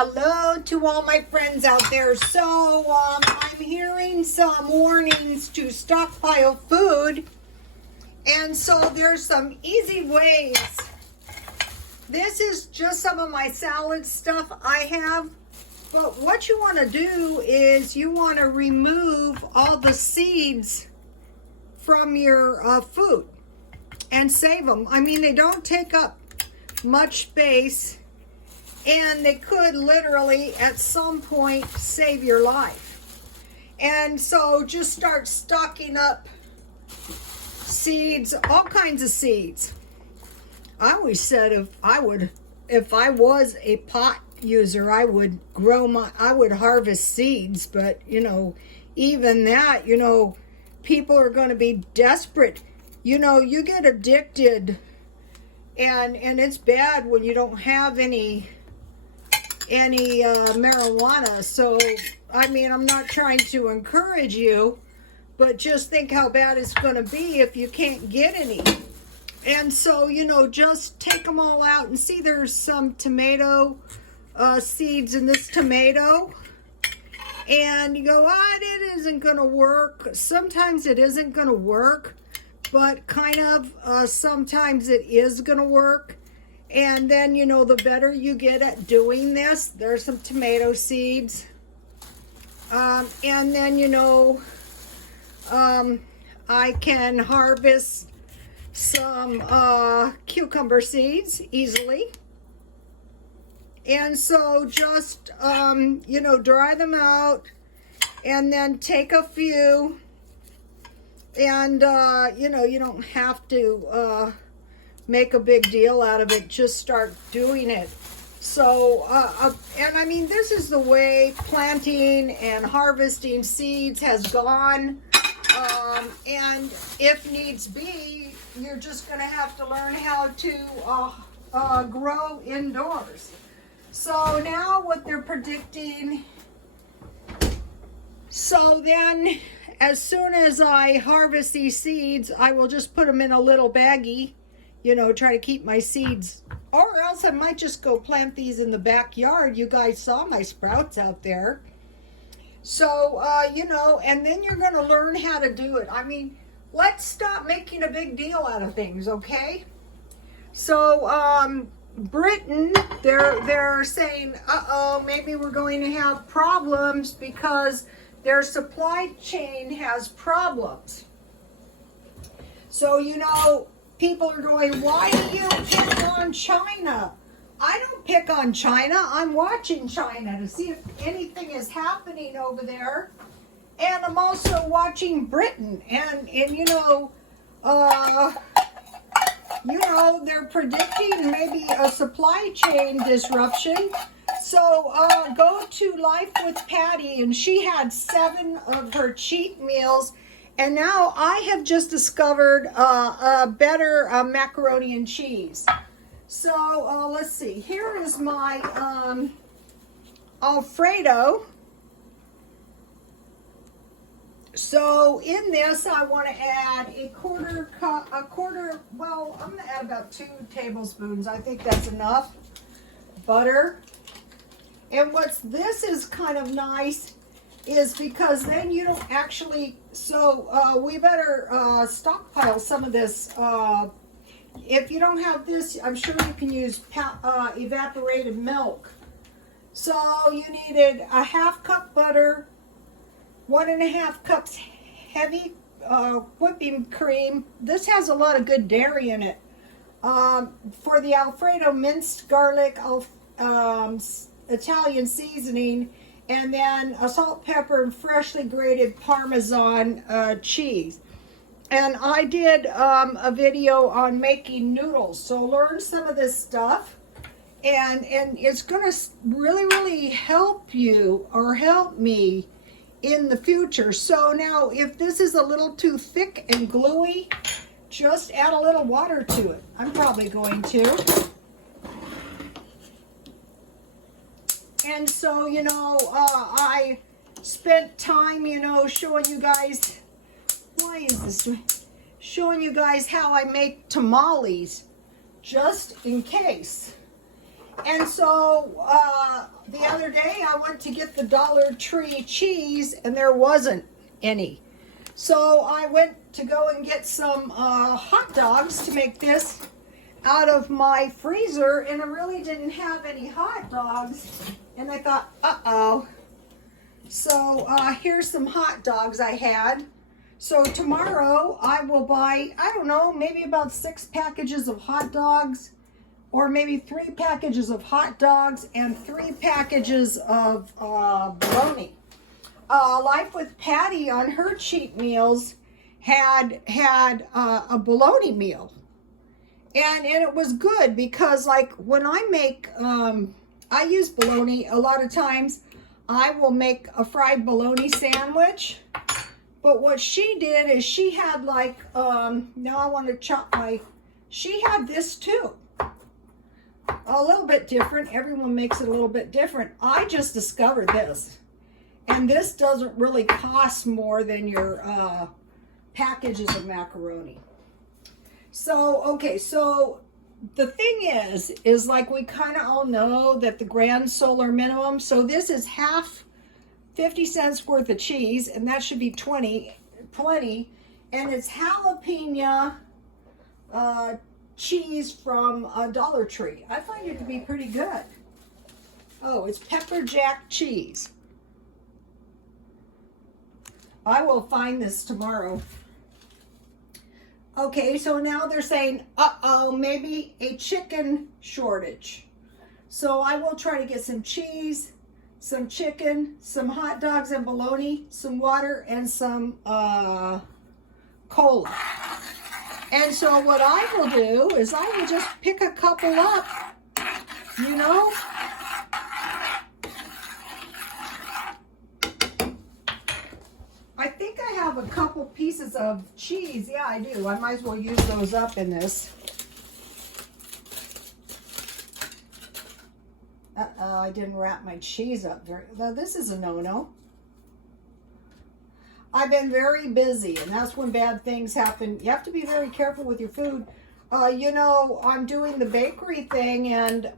Hello to all my friends out there. So I'm hearing some warnings to stockpile food, and so there's some easy ways. This is just some of my salad stuff I have, but what you want to do is you want to remove all the seeds from your food and save them. I mean, they don't take up much space, and they could literally at some point save your life. And so just start stocking up seeds, all kinds of seeds. I always said if I was a pot user, I would harvest seeds, but even that, people are going to be desperate. You get addicted, and it's bad when you don't have any marijuana. So I mean, I'm not trying to encourage you, but just think how bad it's going to be if you can't get any. And so just take them all out. And see, there's some tomato seeds in this tomato, and you go, it isn't going to work. Sometimes it isn't going to work, but kind of sometimes it is going to work. And then, the better you get at doing this, there's some tomato seeds. And then, I can harvest some cucumber seeds easily. And so just, dry them out and then take a few. And, you don't have to make a big deal out of it. Just start doing it. So, and I mean, this is the way planting and harvesting seeds has gone. And if needs be, you're just going to have to learn how to grow indoors. So now what they're predicting, so then as soon as I harvest these seeds, I will just put them in a little baggie, try to keep my seeds, or else I might just go plant these in the backyard. You guys saw my sprouts out there. So, and then you're going to learn how to do it. I mean, let's stop making a big deal out of things, okay? So, Britain, they're saying, maybe we're going to have problems because their supply chain has problems. So, people are going, why do you pick on China? I don't pick on China. I'm watching China to see if anything is happening over there. And I'm also watching Britain. And they're predicting maybe a supply chain disruption. So go to Life with Patty, and she had 7 of her cheat meals. And now I have just discovered a better macaroni and cheese. So let's see. Here is my Alfredo. So in this, I want to add a quarter, well, I'm going to add about 2 tablespoons. I think that's enough. Butter. And this is kind of nice is because then you don't actually, so we better stockpile some of this. If you don't have this, I'm sure you can use evaporated milk. So you needed a 1/2 cup butter, 1.5 cups heavy whipping cream. This has a lot of good dairy in it. For the Alfredo, minced garlic, Italian seasoning, and then a salt, pepper, and freshly grated Parmesan cheese. And I did a video on making noodles, so learn some of this stuff, and it's going to really, really help you or help me in the future. So now, if this is a little too thick and gluey, just add a little water to it. I'm probably going to. And so, I spent time, showing you guys, why is this, showing you guys how I make tamales, just in case. And so, the other day I went to get the Dollar Tree cheese and there wasn't any. So I went to go and get some hot dogs to make this out of my freezer, and I really didn't have any hot dogs. And I thought, uh-oh. So here's some hot dogs I had. So tomorrow I will buy, I don't know, maybe about 6 packages of hot dogs, or maybe 3 packages of hot dogs and 3 packages of bologna. Life with Patty on her cheat meals had a bologna meal. And it was good because, like, when I make, I use bologna a lot of times. I will make a fried bologna sandwich. But what she did is she had, like, now I want to chop she had this too. A little bit different. Everyone makes it a little bit different. I just discovered this. And this doesn't really cost more than your packages of macaroni. So, okay, so the thing is like we kind of all know that the grand solar minimum, so this is half 50 cents worth of cheese, and that should be 20, and it's jalapeno cheese from Dollar Tree. I find it to be pretty good. Oh, it's pepper jack cheese. I will find this tomorrow. Okay, so now they're saying, uh-oh, maybe a chicken shortage. So I will try to get some cheese, some chicken, some hot dogs and bologna, some water, and some cola. And so what I will do is I will just pick a couple up, you know. I think I have a couple pieces of cheese. Yeah, I do. I might as well use those up in this. I didn't wrap my cheese up very well. This is a no-no. I've been very busy, and that's when bad things happen. You have to be very careful with your food. You know, I'm doing the bakery thing, and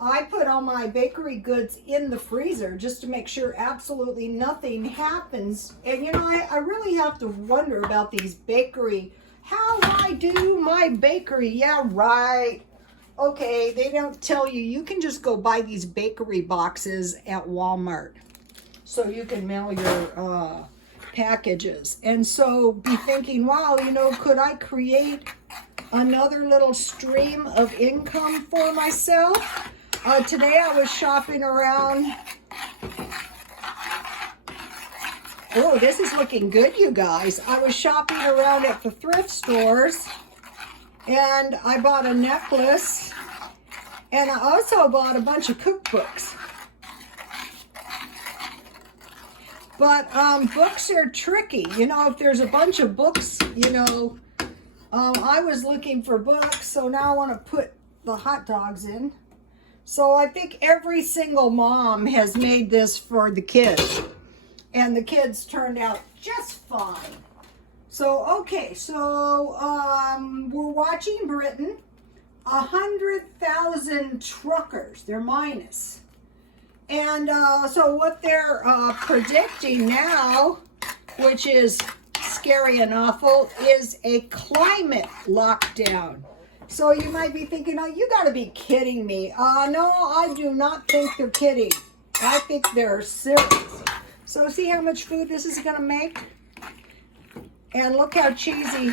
I put all my bakery goods in the freezer just to make sure absolutely nothing happens. And you know, I really have to wonder about these bakery. How I do my bakery? Yeah, right. Okay, they don't tell you. You can just go buy these bakery boxes at Walmart. So you can mail your packages. And so be thinking, wow, you know, could I create another little stream of income for myself? Today I was shopping around. Oh, this is looking good, you guys. I was shopping around at the thrift stores, and I bought a necklace, and I also bought a bunch of cookbooks. But books are tricky. You know, if there's a bunch of books, you know, I was looking for books, so now I want to put the hot dogs in. So I think every single mom has made this for the kids, and the kids turned out just fine. So, okay, so we're watching Britain. 100,000 truckers, they're minus. And so what they're predicting now, which is scary and awful, is a climate lockdown. So you might be thinking, oh, you got to be kidding me. No, I do not think they're kidding. I think they're serious. So see how much food this is going to make? And look how cheesy.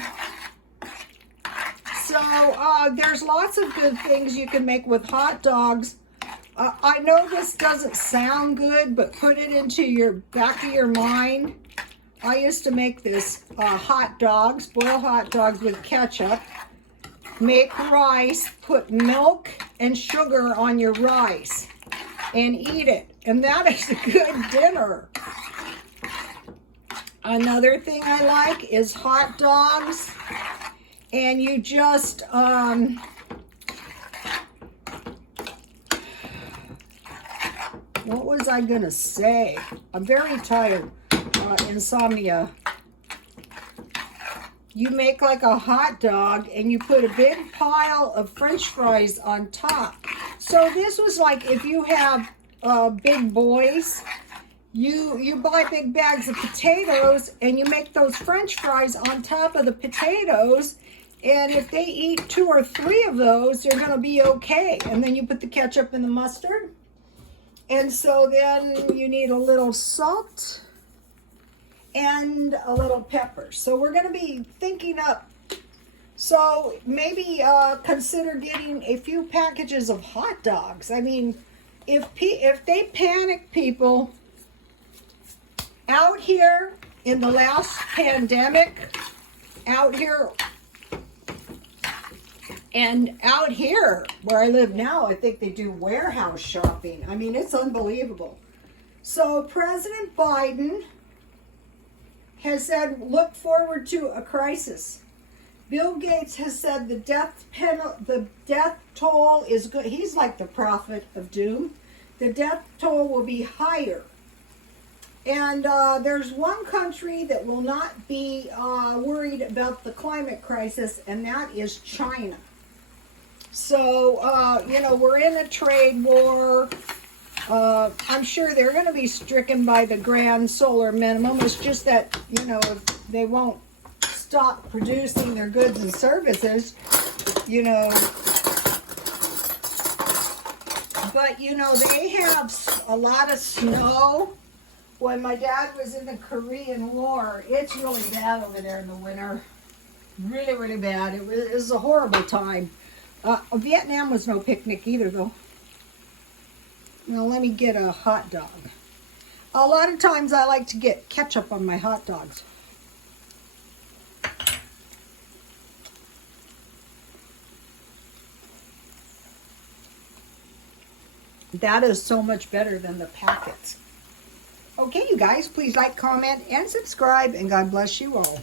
So there's lots of good things you can make with hot dogs. I know this doesn't sound good, but put it into your back of your mind. I used to make this hot dogs, boil hot dogs with ketchup. Make rice, put milk and sugar on your rice, and eat it. And that is a good dinner. Another thing I like is hot dogs. And you just, what was I gonna say? I'm very tired, insomnia. You make like a hot dog and you put a big pile of French fries on top. So this was like if you have big boys, you buy big bags of potatoes and you make those French fries on top of the potatoes. And if they eat 2 or 3 of those, they're going to be okay. And then you put the ketchup and the mustard. And so then you need a little salt and a little pepper. So we're going to be thinking up. So maybe consider getting a few packages of hot dogs. I mean, if they panic, people, out here in the last pandemic, out here where I live now, I think they do warehouse shopping. I mean, it's unbelievable. So President Biden has said, look forward to a crisis. Bill Gates has said the death toll is good. He's like the prophet of doom. The death toll will be higher. And there's one country that will not be worried about the climate crisis, and that is China. So, you know, we're in a trade war. I'm sure they're going to be stricken by the grand solar minimum. It's just that, you know, if they won't stop producing their goods and services, you know. But, you know, they have a lot of snow. When my dad was in the Korean War, it's really bad over there in the winter. Really, really bad. It was a horrible time. Vietnam was no picnic either, though. Now, let me get a hot dog. A lot of times I like to get ketchup on my hot dogs. That is so much better than the packets. Okay, you guys, please like, comment, and subscribe, and God bless you all.